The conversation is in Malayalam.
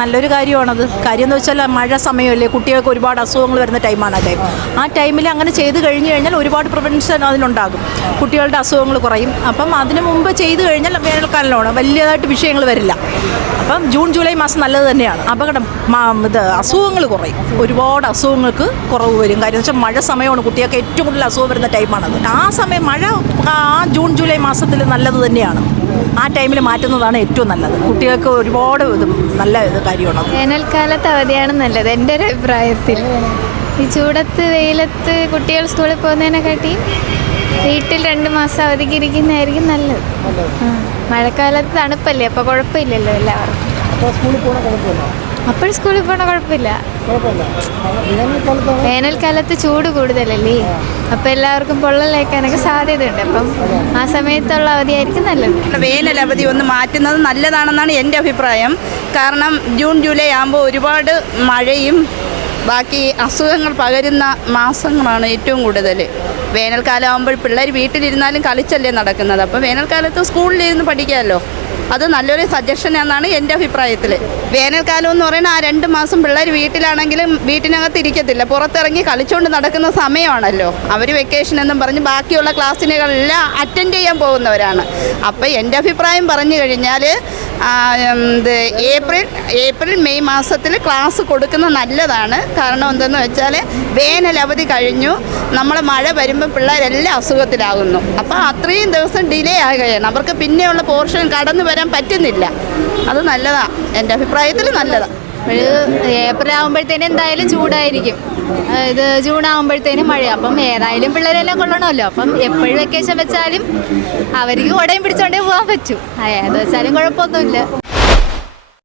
നല്ലൊരു കാര്യമാണത്. കാര്യം എന്ന് വെച്ചാൽ മഴ സമയമല്ലേ കുട്ടികൾക്ക് ഒരുപാട് അസുഖങ്ങൾ വരുന്ന ടൈമാണ് ആ ടൈം ആ ടൈമിൽ അങ്ങനെ ചെയ്ത് കഴിഞ്ഞു കഴിഞ്ഞാൽ ഒരുപാട് പ്രിവെൻഷൻ അതിനുണ്ടാകും കുട്ടികളുടെ അസുഖങ്ങൾ കുറയും. അപ്പം അതിന് മുമ്പ് ചെയ്ത് കഴിഞ്ഞാൽ വേനൽക്കാലമാണ്. വലിയതായിട്ട് വിഷയങ്ങൾ വരില്ല. അപ്പം ജൂൺ ജൂലൈ മാസം നല്ലത് തന്നെയാണ്. അപകടം ഇത് അസുഖങ്ങൾ കുറയും. ഒരുപാട് അസുഖങ്ങൾക്ക് കുറവ് വരും. കാര്യം വെച്ചാൽ മഴ സമയമാണ് കുട്ടികൾക്ക് ഏറ്റവും കൂടുതൽ അസുഖം വരുന്ന ടൈമാണത്. ആ സമയം മഴ ആ ജൂൺ ജൂലൈ മാസത്തിൽ നല്ലത് തന്നെയാണ്. ആ ടൈമിൽ മാറ്റുന്നതാണ് ഏറ്റവും നല്ലത്. കുട്ടികൾക്ക് ഒരുപാട് ഇത് നല്ല ഇത് കാര്യമാണ് വേനൽക്കാലത്ത് അവധിയാണ് നല്ലത് എന്റെ ഒരു അഭിപ്രായത്തിൽ. ഈ ചൂടത്ത് വെയിലത്ത് കുട്ടികൾ സ്കൂളിൽ പോകുന്നതിനെക്കാട്ടി വീട്ടിൽ രണ്ട് മാസം അവധിക്ക് ഇരിക്കുന്നതായിരിക്കും നല്ലത്. മഴക്കാലത്ത് തണുപ്പല്ലേ അപ്പോൾ കുഴപ്പമില്ലല്ലോ എല്ലാവർക്കും. അപ്പോൾ സ്കൂളിൽ പോകണ കുഴപ്പമില്ല. വേനൽക്കാലത്ത് ചൂട് കൂടുതലല്ലേ? അപ്പോൾ എല്ലാവർക്കും പൊള്ളലേക്കാനൊക്കെ സാധ്യതയുണ്ട്. അപ്പം ആ സമയത്തുള്ള അവധിയായിരിക്കും നല്ലത്. വേനൽ അവധി ഒന്ന് മാറ്റുന്നത് നല്ലതാണെന്നാണ് എന്റെ അഭിപ്രായം. കാരണം ജൂൺ ജൂലൈ ആകുമ്പോൾ ഒരുപാട് മഴയും ബാക്കി അസുഖങ്ങൾ പകരുന്ന മാസങ്ങളാണ് ഏറ്റവും കൂടുതൽ. വേനൽക്കാലം ആകുമ്പോൾ പിള്ളേർ വീട്ടിലിരുന്നാലും കളിച്ചല്ലേ നടക്കുന്നത്. അപ്പോൾ വേനൽക്കാലത്ത് സ്കൂളിലിരുന്ന് പഠിക്കാമല്ലോ. അത് നല്ലൊരു സജഷൻ എന്നാണ് എന്റെ അഭിപ്രായത്തിൽ വേനൽക്കാലം എന്ന് പറയുന്ന ആ രണ്ട് മാസം പിള്ളേർ വീട്ടിലാണെങ്കിലും വീട്ടിനകത്ത് ഇരിക്കത്തില്ല. പുറത്തിറങ്ങി കളിച്ചുകൊണ്ട് നടക്കുന്ന സമയമാണല്ലോ. അവർ വെക്കേഷൻ എന്നും പറഞ്ഞ് ബാക്കിയുള്ള ക്ലാസ്സിനുകളെല്ലാം അറ്റൻഡ് ചെയ്യാൻ പോകുന്നവരാണ്. അപ്പോൾ എന്റെ അഭിപ്രായം പറഞ്ഞു കഴിഞ്ഞാൽ ഇത് ഏപ്രിൽ ഏപ്രിൽ മെയ് മാസത്തിൽ ക്ലാസ് കൊടുക്കുന്നത് നല്ലതാണ്. കാരണം എന്തെന്ന് വെച്ചാൽ വേനൽ അവധി കഴിഞ്ഞു. നമ്മൾ മഴ വരുമ്പോൾ പിള്ളേരെല്ലാം അസുഖത്തിലാകുന്നു. അപ്പോൾ അത്രയും ദിവസം ഡിലേ ആകുകയാണ് അവർക്ക് പിന്നെയുള്ള പോർഷൻ കടന്നു വരാൻ പറ്റുന്നില്ല. അത് നല്ലതാണ് എന്റെ അഭിപ്രായത്തിൽ നല്ലതാണ് ഏപ്രിൽ ആകുമ്പോഴത്തേനും എന്തായാലും ചൂടായിരിക്കും. ഇത് ജൂൺ ആകുമ്പോഴത്തേനും മഴ അപ്പം ഏതായാലും പിള്ളേരെല്ലാം കൊള്ളണമല്ലോ. അപ്പം എപ്പോഴും വെക്കേഷൻ വെച്ചാലും അവർക്ക് കുടയും പിടിച്ചോണ്ടേ പോകാൻ പറ്റും. ഏത് വെച്ചാലും കുഴപ്പമൊന്നുമില്ല.